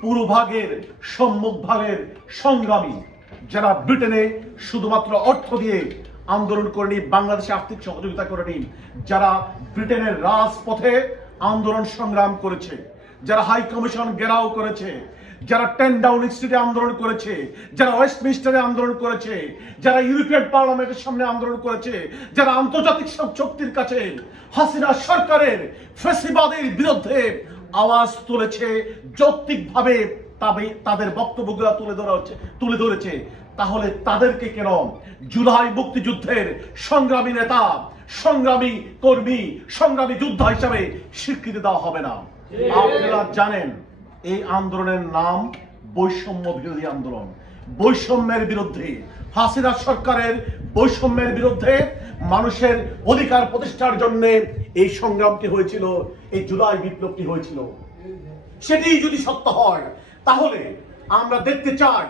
পূর্বভাগের সম্মুখ ভাগের সংগ্রামী যারা ব্রিটেনে শুধুমাত্র অর্থ দিয়ে আন্দোলন করেনি, বাংলাদেশে আর্থিক সহযোগিতা করেনি, যারা ব্রিটেনের রাজপথে আন্দোলন সংগ্রাম করেছে, যারা হাই কমিশন ঘেরাও করেছে, যারা টেন ডাউন স্ট্রিটে আন্দোলন করেছে, যারা ওয়েস্টমিনিস্টারে আন্দোলন করেছে, যারা ইউরোপিয়ান পার্লামেন্টের সামনে আন্দোলন করেছে, যারা আন্তর্জাতিক সব শক্তির কাছে হাসিনা সরকারের ফেসিবাদের বিরুদ্ধে আওয়াজ তুলেছে যৌক্তিকভাবে তবে তাদের বক্তব্যগুলো তুলে ধরা হচ্ছে তুলে ধরেছে। তাহলে তাদেরকে কেন জুলাই মুক্তিযুদ্ধের সংগ্রামী নেতা সংগ্রামী কর্মী সংগ্রামী যোদ্ধা হিসাবে স্বীকৃতি দেওয়া হবে না? আপনারা জানেন এই আন্দোলনের নাম বৈষম্য বিরোধী আন্দোলন। বৈষম্যের বিরুদ্ধে হাসিনা সরকারের বৈষম্যের বিরুদ্ধে মানুষের অধিকার প্রতিষ্ঠার জন্য এই সংগ্রামটি হয়েছিল, এই জুলাই বিপ্লবটি হয়েছিল। সেটি যদি সত্য হয়, তাহলে আমরা দেখতে চাই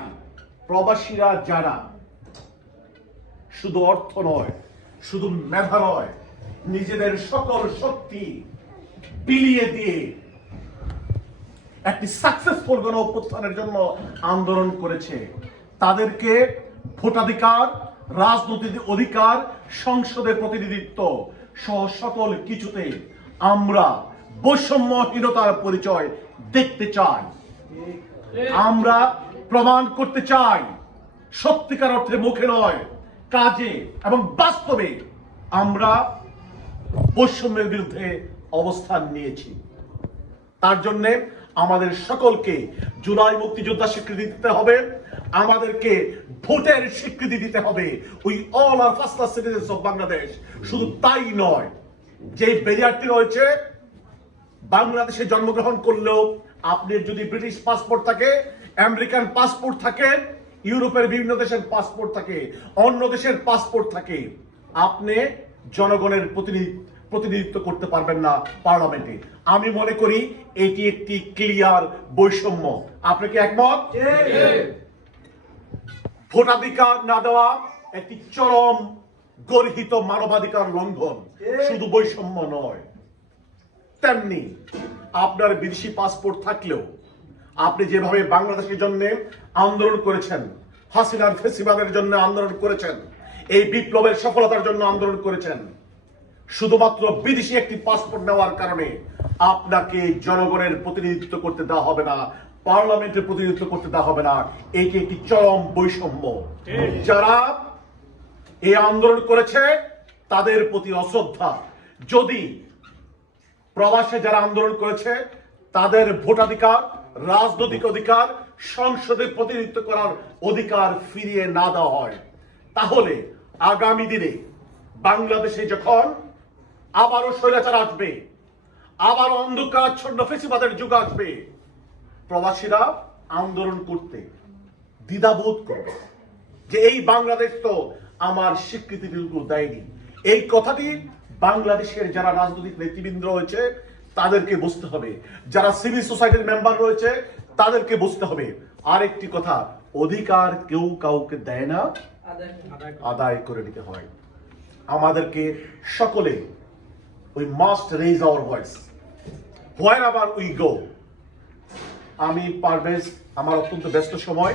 প্রবাসীরা যারা শুধু অর্থ নয়, শুধু মেধা নয়, নিজেদের সকল শক্তি বিলিয়ে দিয়ে একটি সাকসেসফুল গণ অভ্যুত্থানের জন্য আন্দোলন করেছে। তাদেরকে ভোটাধিকার, রাজনৈতিক অধিকার সংসদে প্রতিনিধিত্ব সহ সকল কিছুতে আমরা বৈষম্যহীনতার পরিচয় দেখতে চাই। আমরা প্রমাণ করতে চাই, সত্যিকার অর্থে মুখে নয়, কাজে এবং বাস্তবে আমরা বৈষম্যের বিরুদ্ধে অবস্থান নিয়েছি। তার জন্যে আমাদের সকলকে জুলাই মুক্তিযোদ্ধা স্বীকৃতি দিতে হবে। আমাদেরকে ভোটের স্বীকৃতি দিতে হবে। We all are first class citizens of Bangladesh শুধু তাই নয়, যে ব্যারিয়ারটি রয়েছে, বাংলাদেশে জন্মগ্রহণ করলেও আপনি যদি ব্রিটিশ পাসপোর্ট থাকে, আমেরিকান পাসপোর্ট থাকে, ইউরোপের বিভিন্ন দেশের পাসপোর্ট থাকে, অন্য দেশের পাসপোর্ট থাকে, আপনি জনগণের প্রতিনিধি, প্রতিনিধিত্ব করতে পারবেন না পার্লামেন্টে। আমি মনে করি, এটি একটি ক্লিয়ার বৈষম্য। আপনি কি একমত? ভোটাধিকার না দেওয়া একটি চরম গর্হিত মানবাধিকার লঙ্ঘন। শুধু বৈষম্য নয়। তেমনি আপনার বিদেশি পাসপোর্ট থাকলেও আপনি যেভাবে বাংলাদেশের জন্য আন্দোলন করেছেন হাসিনার ফেসিবাদের জন্য আন্দোলন করেছেন এই বিপ্লবের সফলতার জন্য আন্দোলন করেছেন শুধুমাত্র বিদেশি একটি পাসপোর্ট নেওয়ার কারণে আপনাকে জনগণের প্রতিনিধিত্ব করতে দেওয়া হবে না। পার্লামেন্টের প্রতিনিধিত্ব করতে দেওয়া হবে না। এটি একটি চরম বৈষম্য। যারা এই আন্দোলন করেছে, তাদের প্রতি অশ্রদ্ধা। যদি প্রবাসে যারা আন্দোলন করেছে, তাদের ভোটাধিকার, রাজনৈতিক অধিকার, সংসদে প্রতিনিধিত্ব করার অধিকার ফিরিয়ে না দেওয়া হয়, তাহলে আগামী দিনে বাংলাদেশে যখন আবারও স্বৈরাচার আসবে আবার অন্ধকারচ্ছন্ন ফেসিবাদের যুগ আসবে প্রবাসীরা আন্দোলন করতে দ্বিধাবোধ করবে। যে এই বাংলাদেশ তো আমার স্বীকৃতি বিলকুল দেয়নি। এই কথাটি বাংলাদেশের যারা রাজনৈতিক নেতৃবৃন্দ রয়েছে, তাদেরকে বুঝতে হবে। যারা সিভিল সোসাইটির মেম্বার রয়েছে, তাদেরকে বুঝতে হবে। আর একটি কথা, অধিকার কেউ কাউকে দেয় না, আদায় করে নিতে হয়। আমাদেরকে সকলে we must raise our voice where আবার উই গো আমি পারভেজ আমার অত্যন্ত ব্যস্ত সময়।